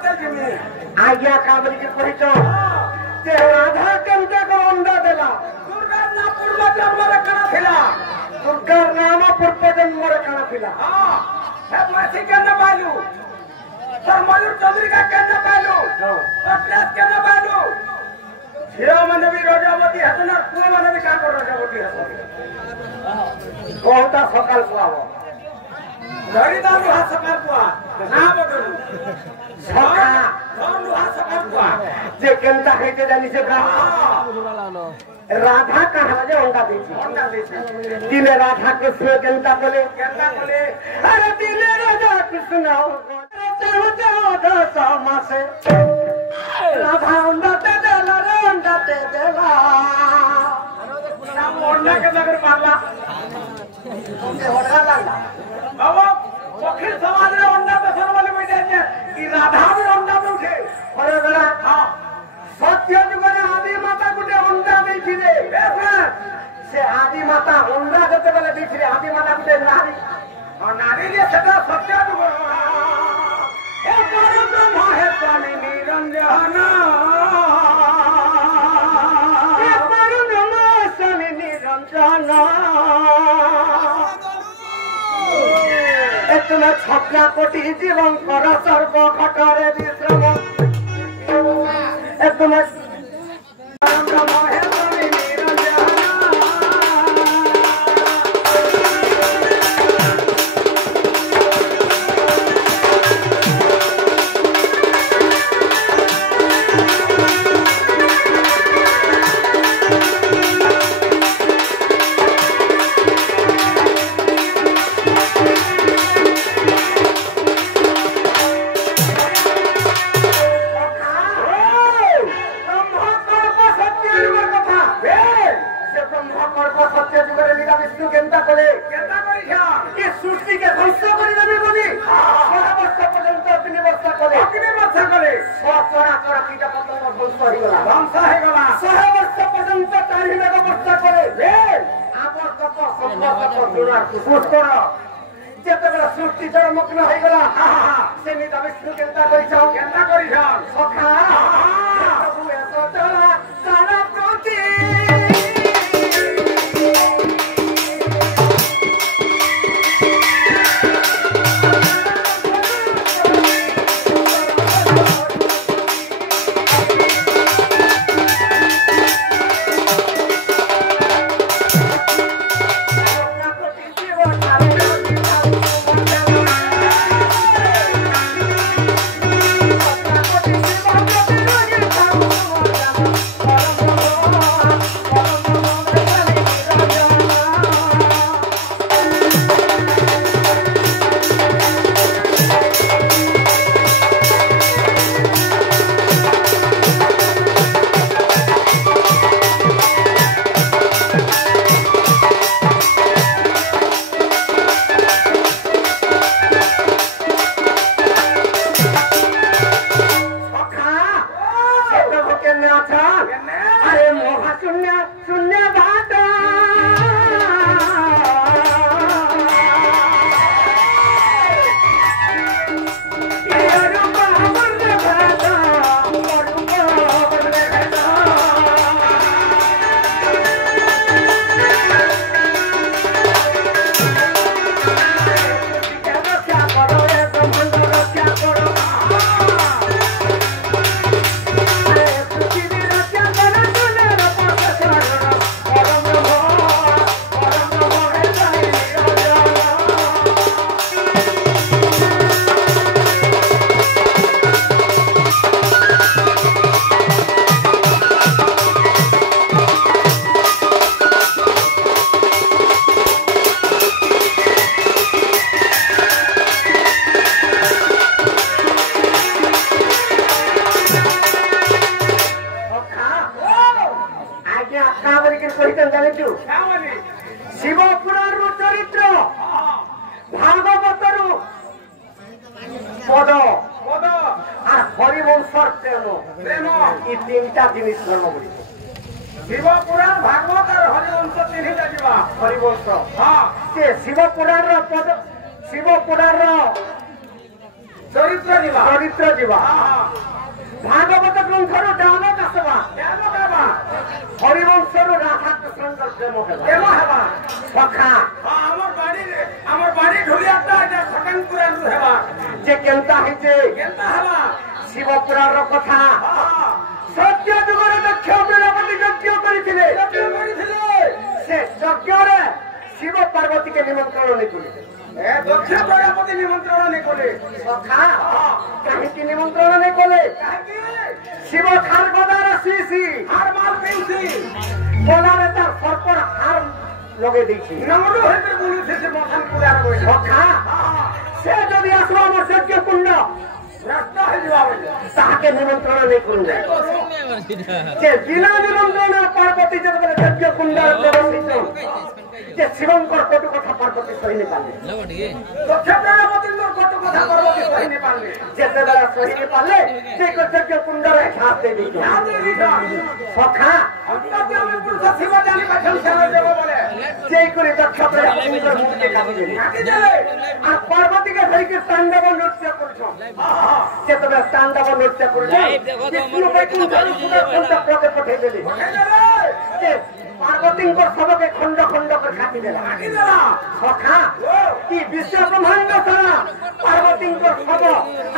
आज्ञा काबरी के कहितो ते राधा केमते को अंडा देला दुर्गा ना पूर्व जन्म रे कणा थिला दुर्गा नाम पूर्व जन्म रे कणा थिला हां हे मासी के न पालू सर मयूर चंद्रिका के न पालू पटनास के न पालू झियो माने भी रजावती हतना पुआ माने भी का कर रजावती हतना कोहता सकाल पुआवो लड़ीदा लुहा सकाल पुआ ना बदलू सका धन लुहा सकाल पुआ जे केनता हेते जानी से राधा कहाँ जे अंडा देछि दिने राधा कृष्ण केनता बोले अरे दिने राधा कृष्ण चौदह मासे राधा अंडा ते देला रे अंडा ते देला नाम अंडा के नगर पाला तुमने होड़ा लागला बाबा पखिर समाज रे अंडा पे सरवाले बैठे हैं कि राधा भी अंडा पे उठे अरे बेटा हां सत्य जुग में आदि माता गुटे अंडा देथिले से आदि माता अंडा जते बेले देथिले आदि माता गुटे नारी और नारी जे सेटा सत्य जुग हे परम ब्रह्म हे स्वामी निरंजन हे परम ब्रह्म स्वामी निरंजन तुम्हें छपना कोटि जीवन कर सर्व घटरे विश्रम तुम्हें सृष्टि जन्मग्न हो गला से निदा विष्णु केनता करिछौ सखा प्रभु ऐसा चला सारा प्रति चरित्र जीवा কেন হেবা সখা আমার বাড়ি ঢুলিয়াটা এটা খটানপুরার হেবা যে কেনতা হইছে শিবপুরার কথা সত্য যুগরে দক্ষ প্রজাপতি যজ্ঞ করেছিলে সে যজ্ঞরে শিব পার্বতীকে নিমন্ত্রণ নিকলে দক্ষ প্রজাপতি নিমন্ত্রণ নিকলে সখা কাহিকি নিমন্ত্রণ নিকলে শিব খার গদার আসিছি হার মাল পেয়েছি বলারে তার সর্পর হার লগে দিয়েছি নমরু হইতে বলেছে সে মথান পূজা করে সখা সে যদি আসলো আমার যজ্ঞ কুণ্ড রাস্তা হয়ে যাওয়া তাহাকে নিমন্ত্রণ নেই করুন যে বিনা নিমন্ত্রণ পার্বতী যেভাবে যজ্ঞ কুণ্ড যে শিবঙ্কর কত কথা পার্বতী সহিনে পারলে দক্ষ প্রজাপতির কত কথা পার্বতী সহিনে পারলে যেতেবেলা সহিনে পারলে সেই যজ্ঞ কুণ্ডরে ঘাস দিয়ে দিত সখা শিব জানি পাঠান সেবা দেব বলে যেই করে দক্ষ প্রজাপতির মুখে কাটি দিলে আর পার্বতীকে ধরিকে তাণ্ডব নৃত্য করছ যেতেবেলা তাণ্ডব নৃত্য করলে বিষ্ণু বৈকুণ্ঠ প্রকে পঠাই দিলে পার্বতীঙ্কর সবকে খণ্ড খণ্ড করে কাটি দিলা সখা কি বিশ্ব ব্রহ্মাণ্ড ছাড়া পার্বতীঙ্কর সব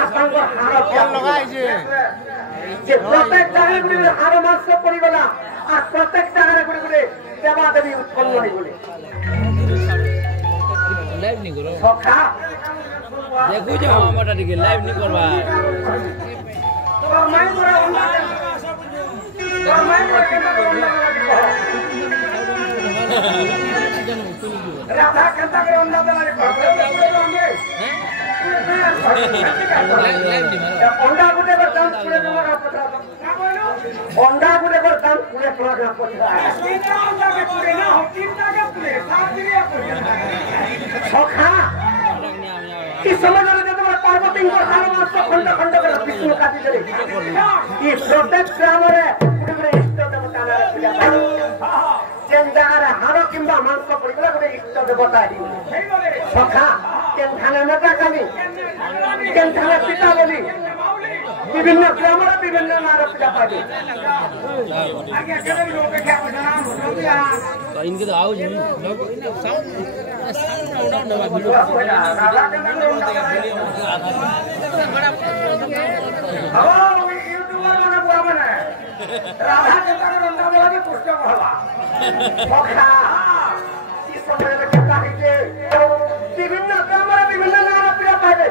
আসাঙ্কর হার লগাইছে যে প্রত্যেক জায়গায় গুলি হার মাংস পড়িগলা আর প্রত্যেক জায়গায় গুলি গুলি দেবা দেবী উৎপন্ন হইগলে সখা দেখো যে আমাটা দিকে লাইভ নি করবা তোমার মাই করে অন্না তোমার মাই করে কেন অন্না রাধা কান্তা করে অন্না দেলারে অন্ডা গুটে বর্তমান পুরে তোমার পথা অন্ডা গুটে বর্তমান পুরে তোমার পথা এইটা অন্ডাকে পুরে না তিনটাকে পুরে সাত দিনে পুরে সখা কি সমাজের যে তোমার পার্বতীঙ্কর হার মাংস খণ্ড খণ্ড করে বিষ্ণু কাটি দিলে কি প্রত্যেক গ্রামরে পুরে ইষ্ট দেবতা নারে পূজা করে যেন জায়গায় হাড় কিংবা মাংস পড়িগলা গোটে ইষ্ট দেবতা সখা কেনখানে নেতা কালী কেনখানে পিতা বলি বিভিন্ন গ্রামরে বিভিন্ন নার পূজা পাবে इनके तो आओ जी राधा के रंगा वाला भी पुस्तक होला सखा इस समय में कहता है कि विभिन्न ग्रामरे विभिन्न नाम प्रिय पाइबे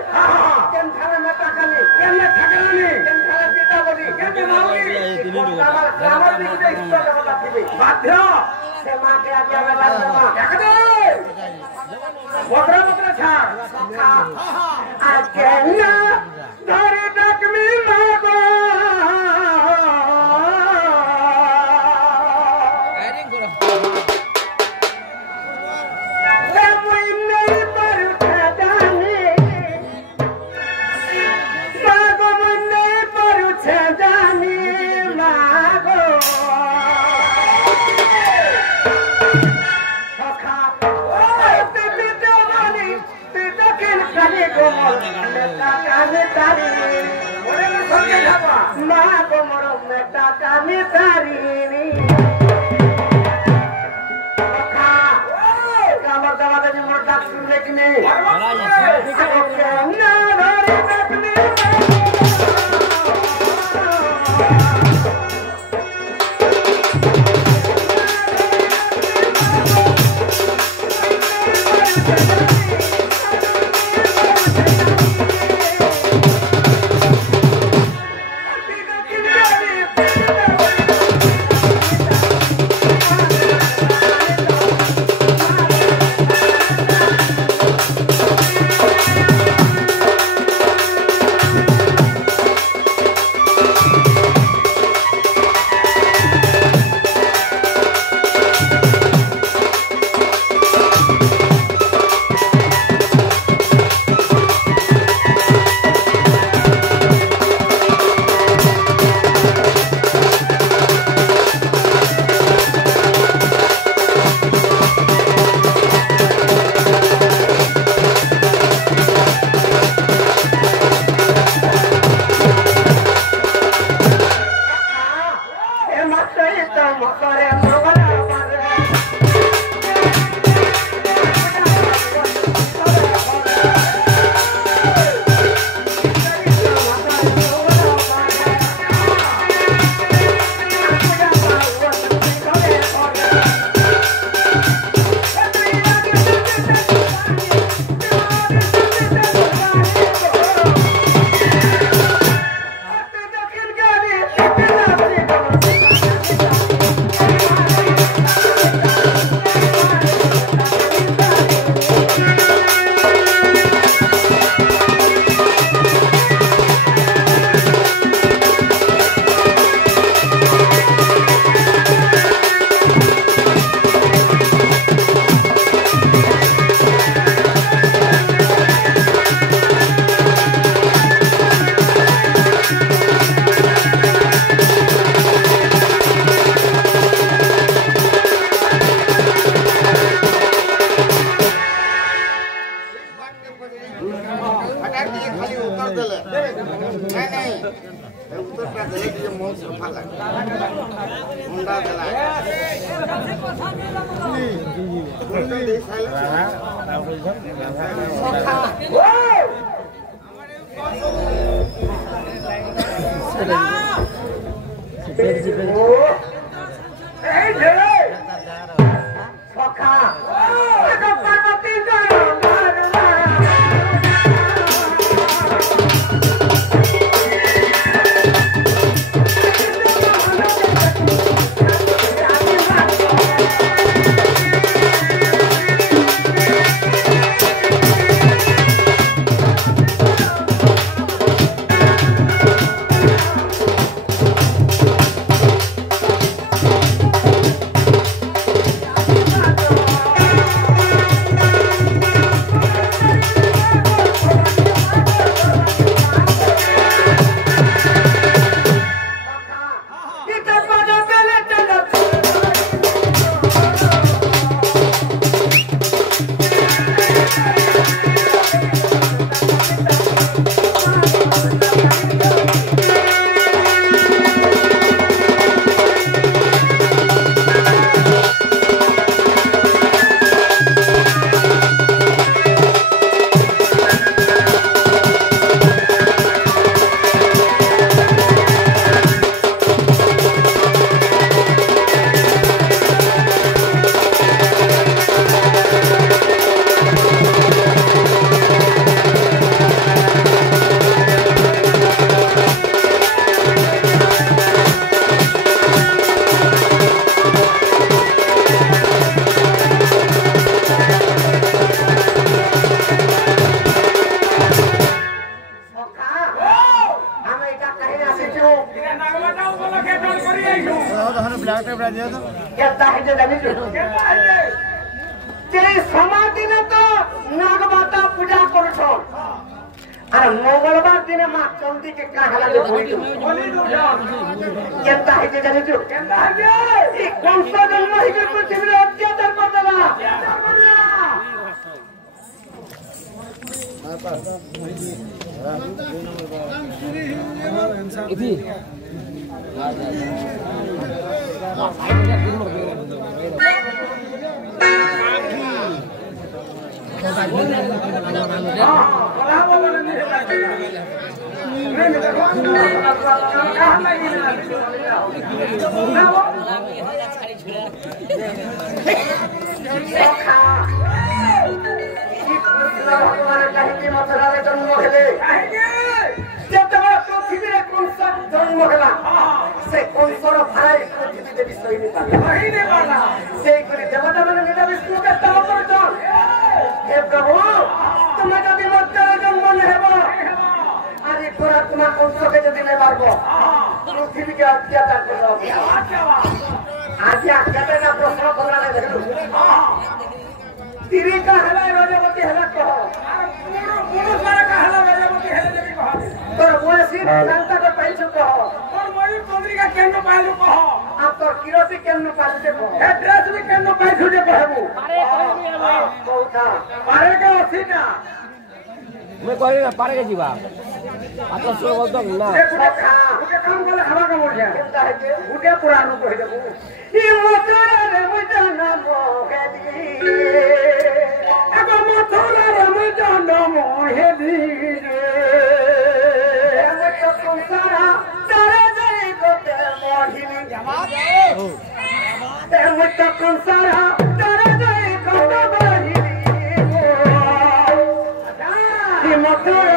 केनखाने नेता काली केने ठाकरानी केनखाने पिता बली केने माउली ग्रामर ग्रामर विभिन्न इष्ट देवता थिबे बाध्य से मां के आज्ञा में दानमा देखदे वक्र छाड़ सखा आके ना धरे डाक में मागो नहीं उत्तर का दिले कि मौत सफा लगा मुंडा दिला मुंडा दे मंगलवार दिन माँ चंदी के कहला जो केता है जे जाने जो केता है ये कौन सा जन्म है जो पृथ्वी में अत्याचार कर देला इति देवता मैंने मेरा विष्णु के तब पर चल हे प्रभु तुम्हें जब मरते जन्म नहीं अरे तोरा तुम्हें कौन सा के यदि नहीं मारबो पृथ्वी के अत्याचार कर रहा आज कहते ना प्रश्न खोला नहीं देखो तिरी का हला राजावती हला कहो पूर्ण सारा का हला राजावती हला देवी कहो तो वो सिर्फ जनता को पैसे कहो और मोरी चौधरी का केन पालू कहो आप तो किरोसी केन पालू दे कहो एड्रेस भी केन पैसे दे कहबो अरे बहुता पारे का सीना मैं कहले ना पारे के जीवा आता सो बोल दो ना उके काम करे हवा का मोड़ जा केता है के उके पुरानो कह देबो ई मोतरा रे मजना मोहे दी एगो मोतरा रे मजना मोहे दी एगो तो संसारा तारे जई गोते मोहिनी जवाब एगो तो संसारा तारे जई गोते मोहिनी ई मोतरा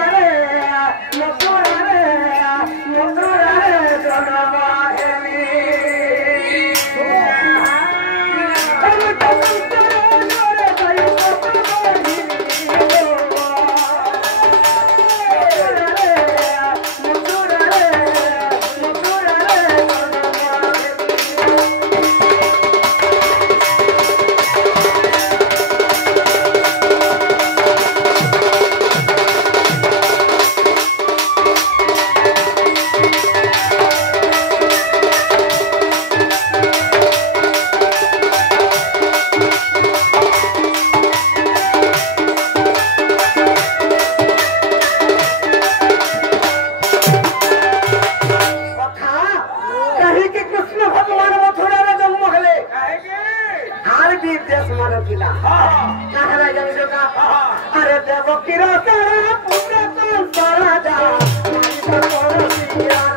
দেবকীর তারা পুত্র কংস রাজা মারিত করছিয়ার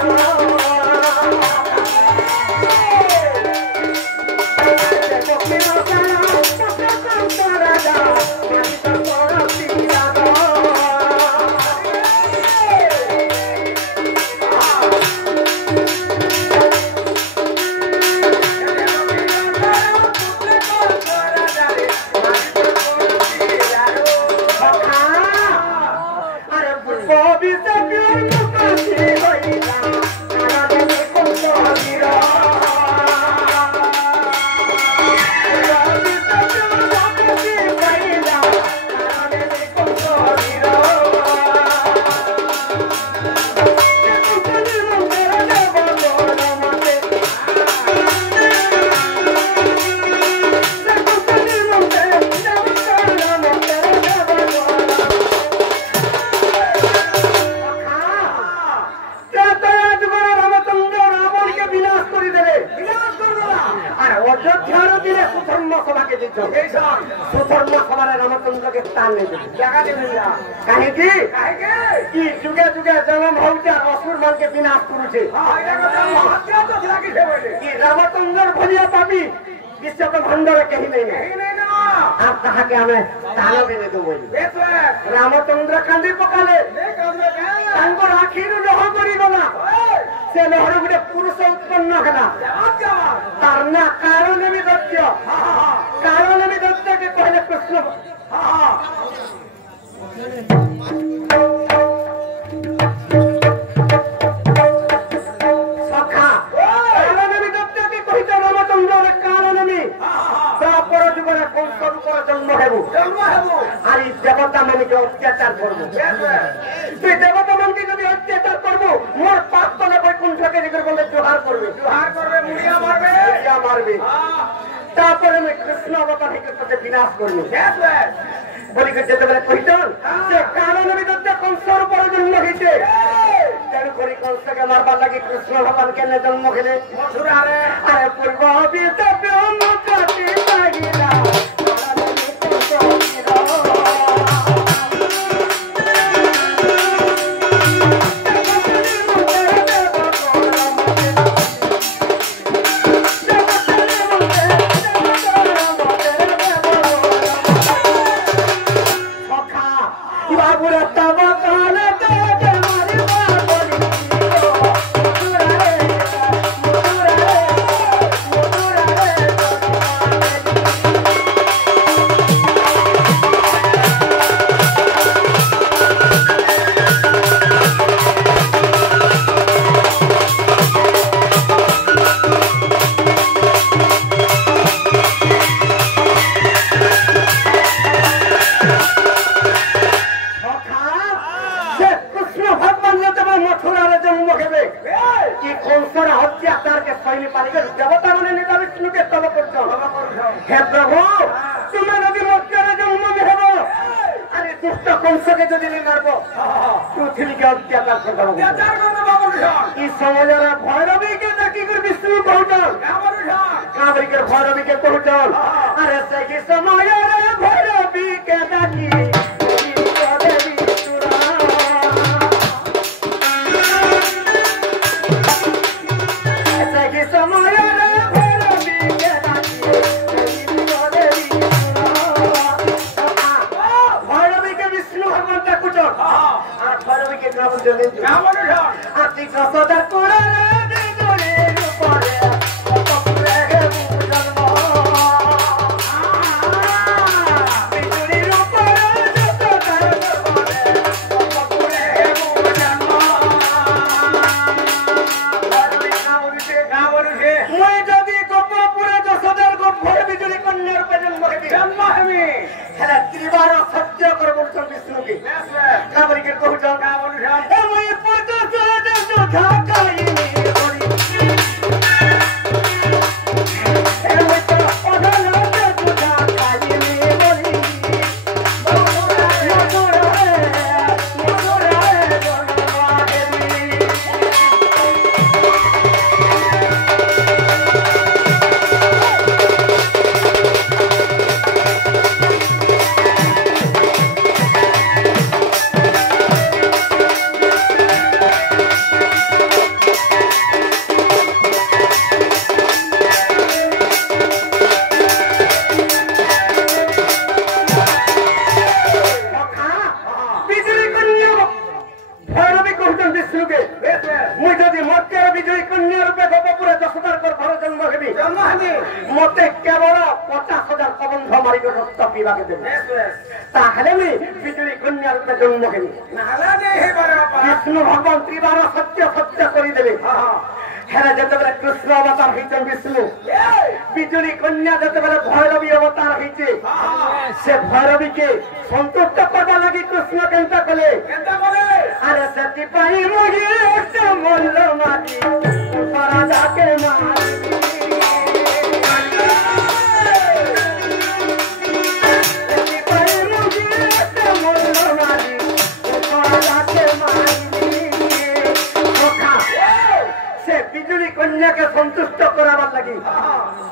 দেবকীর তারা পুত্র কংস রাজা মারিত করছিয়ার রামচন্দ্র ভলিয়া পাবি বিশ্বক ভণ্ডরে কেহি নেই আর তাহাকে আমি তাল বেনে দেব রামচন্দ্র কান্দি পকালে তাঙ্কর আখিরু লহ করিগলা সে লহর গোটে পুরুষ উৎপন্ন ହେଲା তার না কারণেমি দত্তকে কহিলে কৃষ্ণ দেবতা মানকে অত্যাচার করবো তুই দেবতা মানকে যদি অত্যাচার করবো মোর পাপ তলে বৈকুণ্ঠকে দিকে বলে জোহার করবে মুড়িয়া মারবে তারপরে আমি কৃষ্ণ অবতার থেকে তোকে বিনাশ করবো বলি যেতেবেলে কহিতন যে কারণ বিরুদ্ধে কংসর উপরে জন্ম হয়েছে তেণু করি কংসকে মারবার লাগি কৃষ্ণ ভগবান কেন জন্ম খেলে আরে পূর্ব मुझे যদি মর্তের বিজয়ী কন্যা রূপে গোপপুরে দশদার ঘরে জন্ম হেবি মতে কেবল 50,000 কবন্ধ মারি রক্ত পিবাকে দেবে তাহলে আমি বিজয়ী কন্যা রূপে জন্ম হেবি বিষ্ণু ভগবান ত্রিবার সত্য সত্য করে দেবে হেরা যেতেবেলে কৃষ্ণ অবতার হয়েছেন বিষ্ণু বিজুড়ি কন্যা যেতেবেলে ভৈরবী অবতার হয়েছে সে ভৈরবীকে সন্তুষ্ট করবার লাগি কৃষ্ণ কেনটা কলে আরে সেপাই মুড়ি মল্ল মাটি রাজাকে মারি কন্যাকে সন্তুষ্ট করাবার লাগি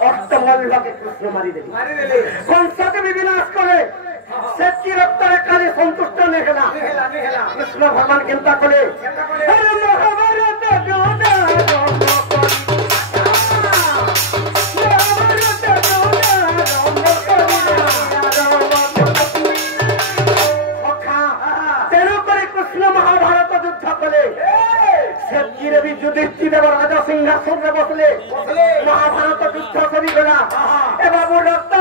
অষ্টমল্লকে কৃষ্ণ মারি দেবে কংসকে বিনাশ করে সে কি রক্তরে কালে সন্তুষ্ট নেই না কৃষ্ণ ভগবান চিন্তা করে রাজা সিংহাসনে বসলে মহাভারত যুদ্ধ শুরু করা এবার রক্ত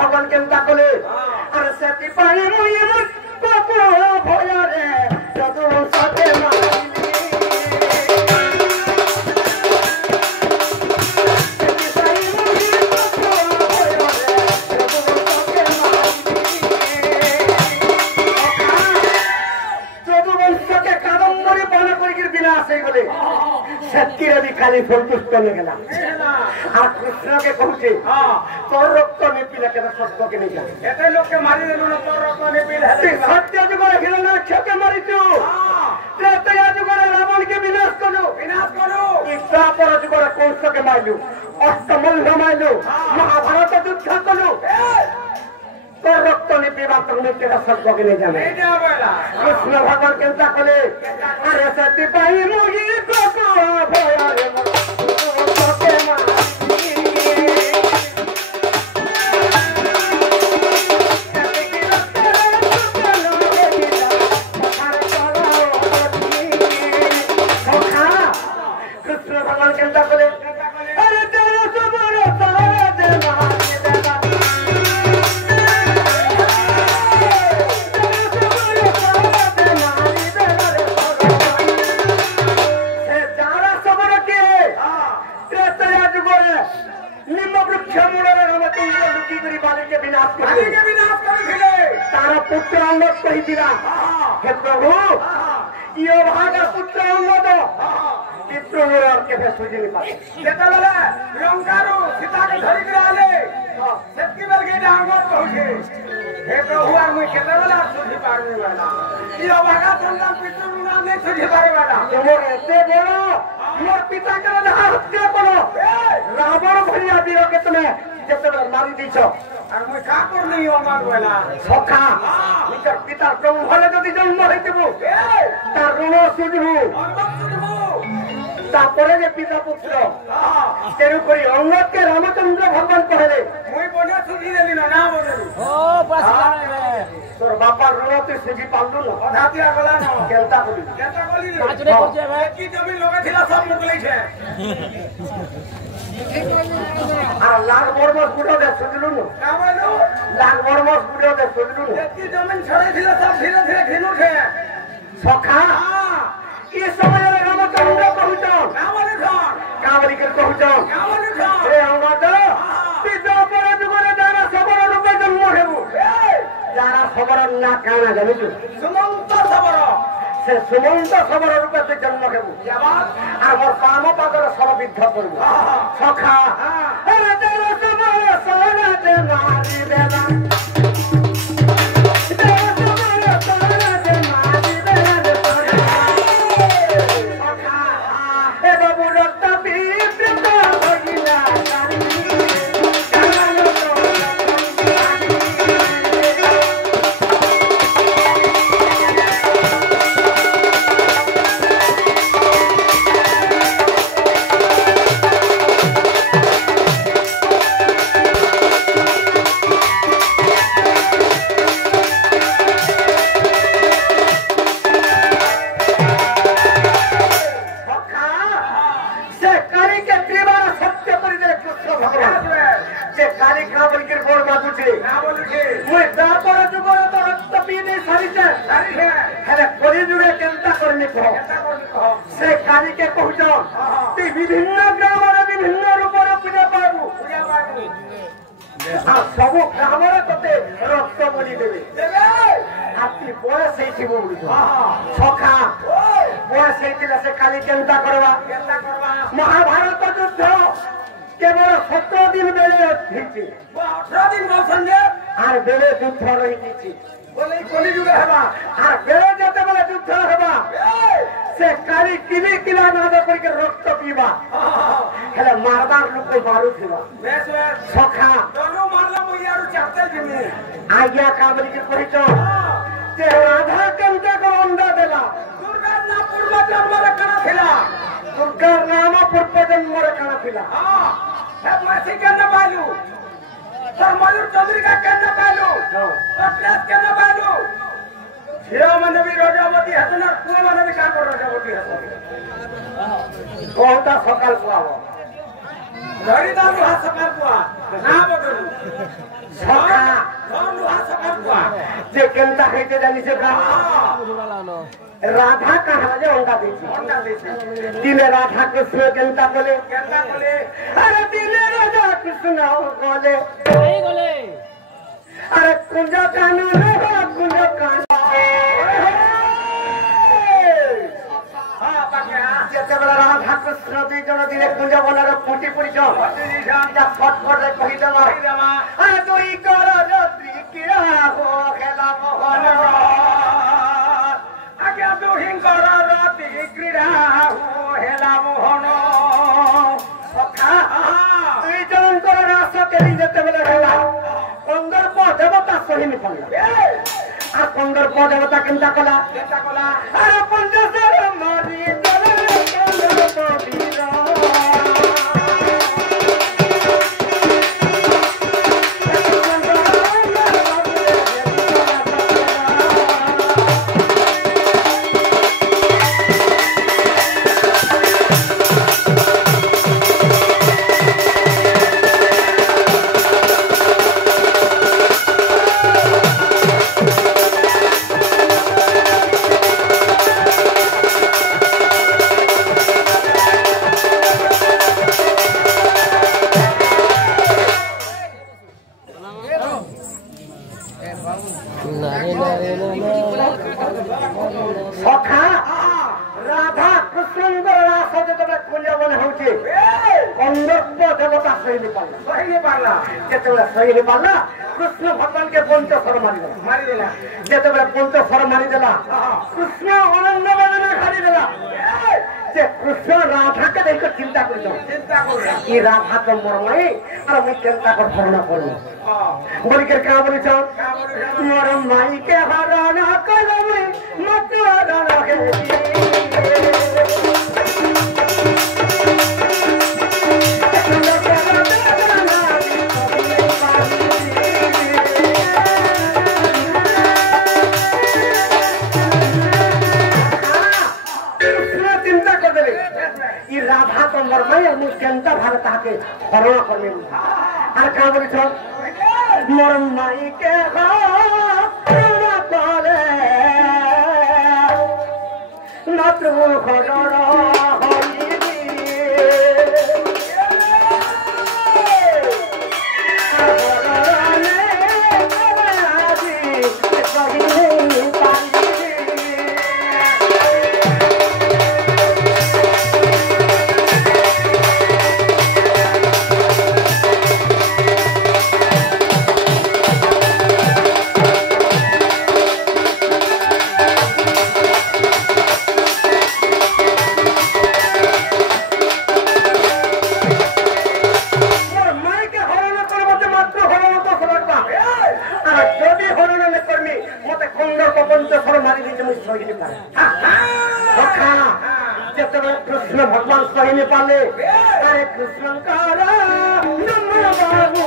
ভগবান কেন্দ্র কলে আর সেটি পানি ভয়ারে যদুবংশকে কাদম্বরী বন করি বিনাশ হয়ে গেলে সেটির আমি খালি সন্তুষ্ট হয়ে গেলাম আর কৃষ্ণকে কହୁছে তোর রক্ত নিপিলে কেন সত্যকে নেই যাবে এতে লোককে মারি দেব না তোর রক্ত নিপিলে সত্য যুগরে হিরণ্যাক্ষকে মারিছু ত্রেতয়া যুগরে রাবণকে বিনাশ করু দ্বাপর যুগরে কংসকে মারলু অষ্টমল্ল মারলু মহাভারত যুদ্ধ করলু তোর রক্ত নিপিবা তোর নিপিলে সত্যকে নেই যাবে কৃষ্ণ ভগবান চিন্তা করে আরে সত্যি পাই মুগি কোকো ভয়ারে রাবণ ভরিয়া বীরকে তুমি যেতেবেলে মারি দিছ আর মুই কা করলি আমার বেলা সখা নিজের পিতার ব্রহ্মলে যদি জন্ম হইতেব তার ঋণ শুধবু তারপরে যে পিতা পুত্র তেরু করি অঙ্গদকে রামচন্দ্র ভগবান কহলে মুই বনে শুধি দেলি না না বলে তোর বাপার ঋণ তুই শুধি পারলু না অধা দিয়া গলা না কেলতা কলি কাজরে করছে ভাই কি জমি লগে ছিল সব মুগলাইছে আর লাখ বর্মস গুড়ো দে শুধলু না কামাইলো লাখ বর্মস গুড়ো দে শুধলু না কি জমি ছড়াই ছিল সব ধীরে ধীরে ঘিনুছে সখা কি সময় রামচন্দ্র কহুছ কামালি কর কামালি কর কহুছ কামালি কর এ আমরা তো পিতা পরে যুগ খবর না কানা জানিছু সুমন্ত সবর সে সুমন্ত খবর রূপে তুই জন্ম খেবু আর মোর পাম পাগল সরবিদ্ধ করবু সখা से काली के कहूच विभिन्न ग्राम विभिन्न रूपर पूजा पाबू सब ग्राम ते रक्त बलि देवे बयस सखा बयस से काली केन्ता करवा महाभारत युद्ध केवल 17 दिन बेले 18 दिन और बेले युद्ध रही कली जुगे हेबा और बेले जते बेले युद्ध हेबा से काली किली किला नाद करके रक्त पीबा हेले मारबार लोक मारू थिबा सखा दोनो मारला मुयारू चाहते जिमी आज्ञा काबली के कहितो जे राधा केनते को अंडा देला दुर्गा ना पूर्व जन्म रे कना थिला दुर्गा नाम पूर्व जन्म रे कना थिला हां हे मासी के न बालू तर मयूर चंद्रिका के न बालू पटरास के न बालू झियो माने भी रजावती हसन पुआ माने भी काम रजावती हसन कोहता सकाल पुआवो घड़ी दालू हा सकाल पुआ ना बदलू सका दालू हा सकाल पुआ जे केनता हेते जानी से राधा कहा जे अंडा देछि दिने राधा कृष्ण केनता बोले अरे दिने राधा कृष्ण बोले नहीं बोले अरे कुंज कानू रे कुंज कानू राधा कृष्ण दुई जन दिन कुंज बनर फुटी पड़ी फटफट कहीदेमा दुई कर क्रिया हो खेला मोहन आज्ञा दुहिंकर रति क्रीड़ा हो हेला मोहन दुई जनकर रास केली जेते बेले होला कंदर्प देवता सहिनी पड़ला आ कंदर्प देवता केनता कला अरे पंचसर मारी चले कंदर्प वीरा सखा राधा कृष्ण रास जो कुंजवन होचे कंदर्प देवता सही पाला जेते सही पाला कृष्ण भगवान के पंचस्वर मारी देला जेते पंचस्वर मारी देला कृष्ण आनंद बदना खाली देला जे कृष्ण राधा के देख चिंता कर ई राधा तो मोर मई और मैं चिंता कर करना पड़ी बोल के का बोली छ मोर माई के हराना कलमे मत हराना के राधा तो मरमई और मुझ चिंता भारत आके हरण करने और का बोली छ मोर माई के हराना पाले मात्र वो हराना ପଞ୍ଚଥର ମାରି ଦେଇଛି ମୁଁ ସହିନି ପାରେ ସଖା ଯେତେବେଳେ କୃଷ୍ଣ ଭଗବାନ ସହିନି ପାରିଲେ ଆରେ କୃଷ୍ଣଙ୍କର ନମନ ବାବୁ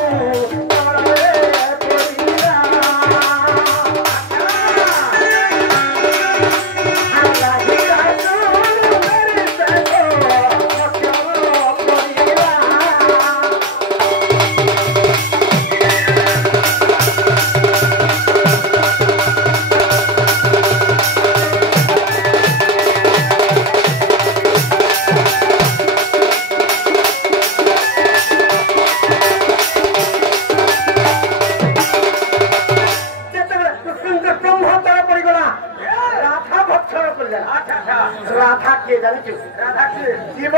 राधा के जानी राधा के जीव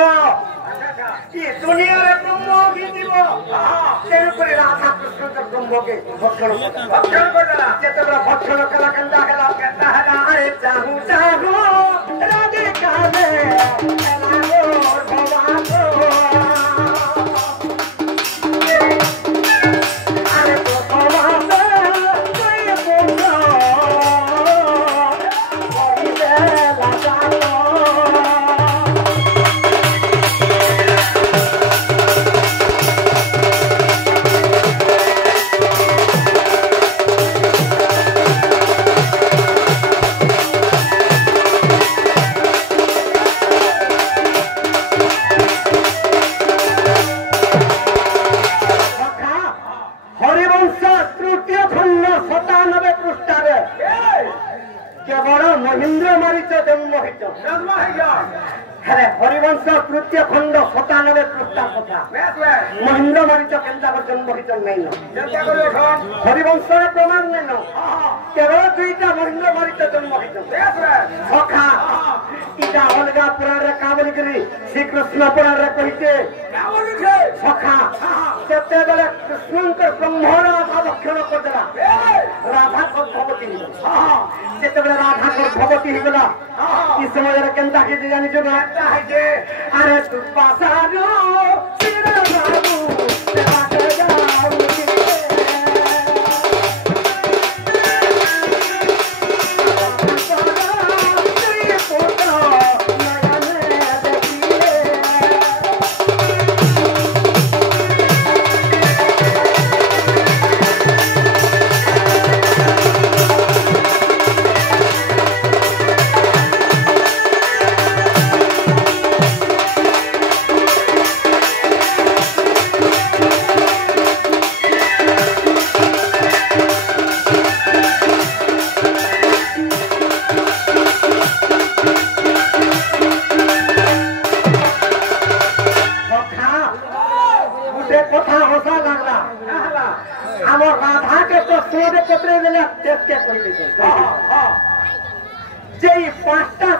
ये दुनिया रे ब्रह्म की जीव तेरे पर राधा कृष्ण के ब्रह्म के भक्षण कर देला जेतबरा भक्षण कला कंदा कहता है अरे चाहू चाहू राधे का में एलागो भगवान को अरे तो भगवान कोई बोलो कोई बेला जानो महेंद्र मारिच जन्म हरिवंश तृतीय खंड 97 पृष्ठा कथा महेंद्र मारिच केन्ता जन्म नहीं हरिवंश प्रमाण नहीं केवल दुईटा महेंद्र मारिच जन्म सखा इटा अलगा पुराण का बोलिकी श्रीकृष्ण पुराण कहते सखा से कृष्ण ब्रह्मण भक्षण करदेला राधा गर्भवती जिते राधा गर्भवती होगला इस समय केन्ता जानी अरे दुर्वासारो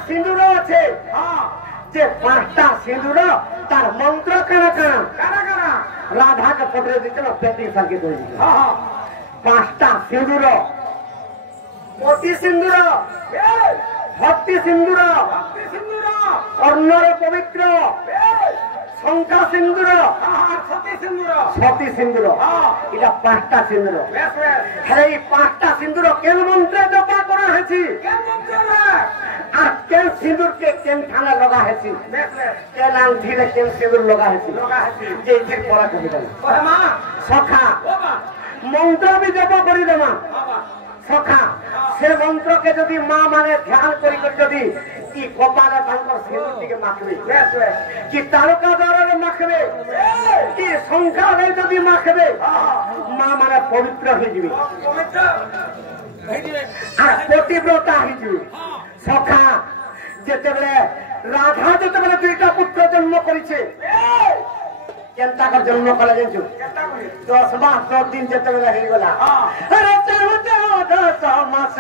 सिंदूर अच्छे पांचटा सिंदूर तार मंत्र काना राधा के पटरे दी पेटी संकेत पांचटा सिंदूर मोती सिंदूर भक्ति सिंदूर अन्नर पवित्र शंका सिंदूर सती सिंदूर इटा पांचटा सिंदूर हेरे पांचटा सिंदूर केन मंत्र जपा करा हेछि आ केन सिंदूर के केन थाना लगा हेछि केन आंधी रे केन सिंदूर लगा हेछि जे इथिर परा कहि दला सखा मंत्र भी जपा करि देमा सखा से मंत्र के यदि मां माने ध्यान करी यदि कि कपाले तांकर सिंदूर टिके माखबे कि तारका द्वारा माखबे कि संख्या रे यदि माखबे मां माने पवित्र हो जिवे आ पतिव्रता हो जिवे सखा जेते बेले राधा जेते बेले दुईटा पुत्र जन्म करिছে केनता कर जन्म कला जेंचु 10 मास 10 दिन जेते बेले हे गला अरे 10 मास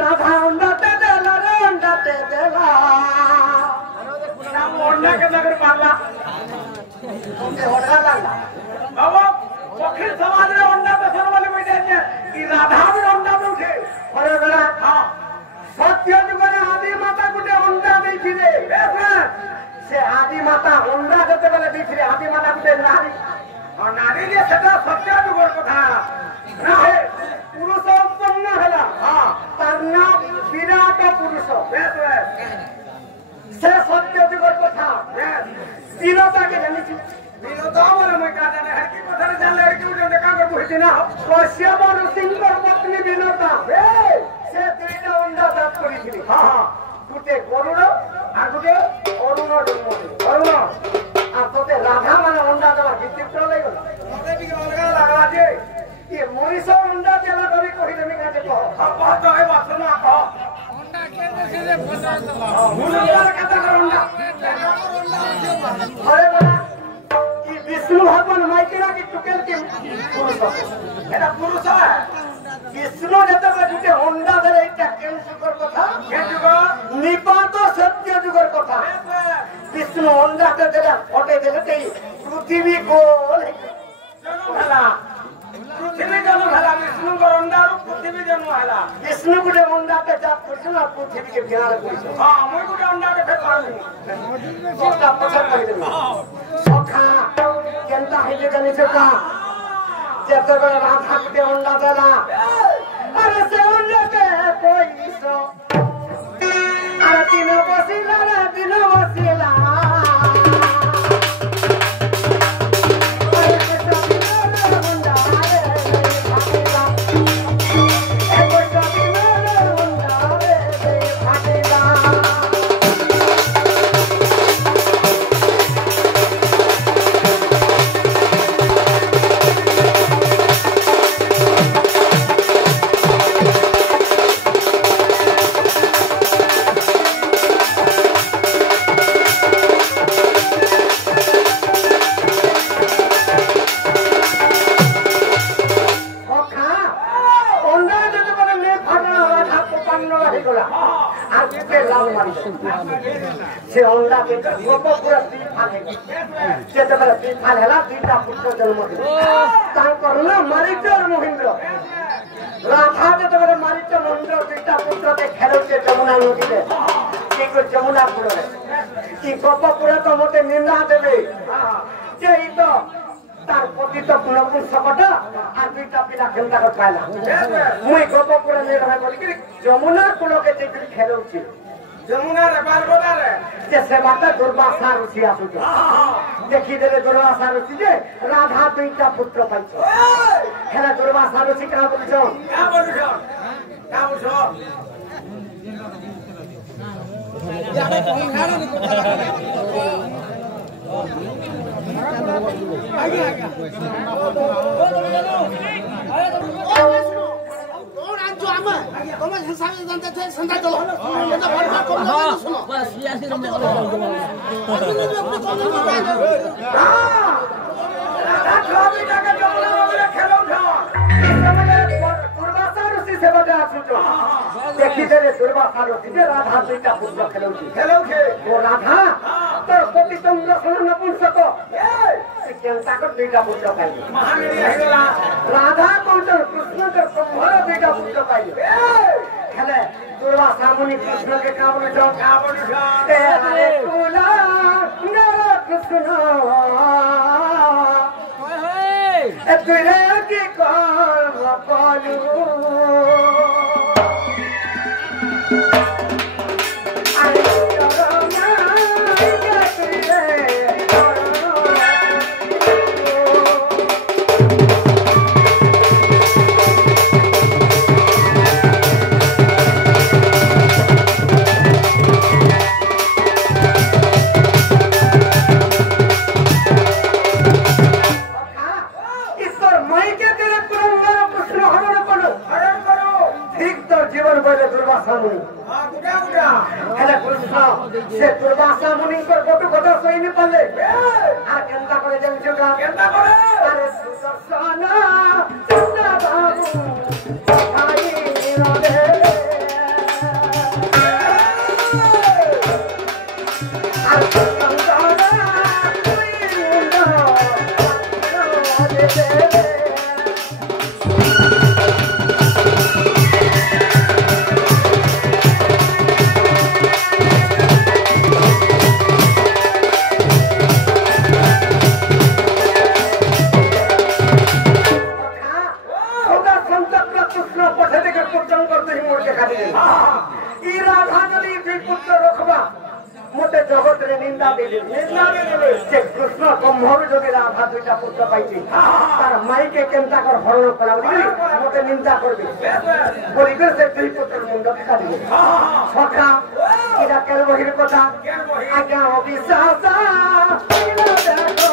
राधा अंडाते देला रे अंडाते देला नाम ओंडा के नगर मारला ओंडे होडरा लागला बाबा पखिर समाज रे ओंडा पे सरवाले बैठे हैं कि राधा भी ओंडा पे उठे अरे बेला हां सत्य जुग में आदि माता गुटे ओंडा देखिले से आदि माता ओंडा जते बेले देखिले आदि माता गुटे नारी और नारी जे सेटा सत्य जुगर कथा पुरुष उत्पन्न हला हां করছি না কশ্যপ ঋষিঙ্কর পত্নী বিনতা সে দুইটা অন্ডা দাঁত করেছিলি গুটে গরুড় আর গুটে অরুণ জন্ম অরুণ আর তোতে রাধা মানে অন্ডা দেওয়া বিচিত্র লাগল মতে টিকে অলগা লাগা যে ये मनीष अंडा देला कभी कहि देमी काटे को बात है बात ना को अंडा केने से रे फसा दला मुंडा कथा कर अंडा अरे बड़ा ई विष्णु भगवान माइकेरा की टुकेल के पुरुष एटा पुरुष है विष्णु जते जुटे अंडा देले एटा केन सुकर कथा के जुग निपात सत्य जुगर कथा विष्णु अंडा के देला फटे देले ते पृथ्वी गोल होला पृथ्वी जन्म हला विष्णु को अंडारू पृथ्वी जन्म हला विष्णु गुडे अंडा के जाप करछ ना पृथ्वी के बिना रे कोइछ हां मोय गुडे अंडा के फेर मारनी सोटा पछर कहि देबी सोखा केनता हेले जने सोखा जते बेला राधा गुडे अंडा देला अरे से अंडा के कोइछ अरे दिन बसिला रे दिन बसिला से अंडा के गोप पूरा फाले जेते बेला फाल हला दीटा पुत्र जन्म दे तांकर ना मारिचर महेंद्र राधा जेते बेला मारिचर महेंद्र दीटा पुत्र के खेलो के जमुना नदी रे के को जमुना पुर रे ई गोप पूरा तो मते निंदा देबे जे ई तो तार पति तो पुनपुर सकट आ दीटा पिला खेलता कर पाला मुई गोप पूरा ने रहा बोली कि जमुना कुल के जे खेलो छी जमुना रे बारबोदा रे जे सेवाता दुर्वासा ऋषि आसु देखि देले दुर्वासा ऋषि जे राधा दुईटा पुत्र पाइछो हेला दुर्वासा ऋषि का बोलछो यारे कोई खाना नहीं आगे कौन आजो आमा तमे संसार जानते थे संसार चलो ये तो भरभर कम सुनो बस ये ऐसे हम राधा जाके जमुना में खेलो था दुर्वासा ऋषि से बजा सुतो देखि देले दुर्वासा ऋषि जे राधा दुईटा पुत्र खेलो के वो राधा तो पति चंद्र सुन नपुंसक केनता को दुईटा पुत्र पाई महावीर हेला राधा कौन कृष्ण के संभर दुईटा पुत्र पाई खेले दुर्वासा मुनि कृष्ण के का बोले तेरे तुला मेरा कृष्ण ए तुरे की कौन पालू से दुर्वासा मुनि को कटु कथा सही नहीं पाले आ केनता करे जम जुगा केनता करे अरे सुदर्शन चंदा बाबू भाई राधे अरे चंदा कोई मुंडा दे নিন্দা দিলে যে কৃষ্ণ ব্রহ্মর যদি রাধা দুইটা পুত্র পাইছি তার মাইকে কেমতা কর হরণ করা মতে নিন্দা করবে বলিবে যে দুই পুত্রের মুন্ড দেখা দিবে সখা এটা কেন বহির কথা আজ্ঞা অবিশ্বাস দেখো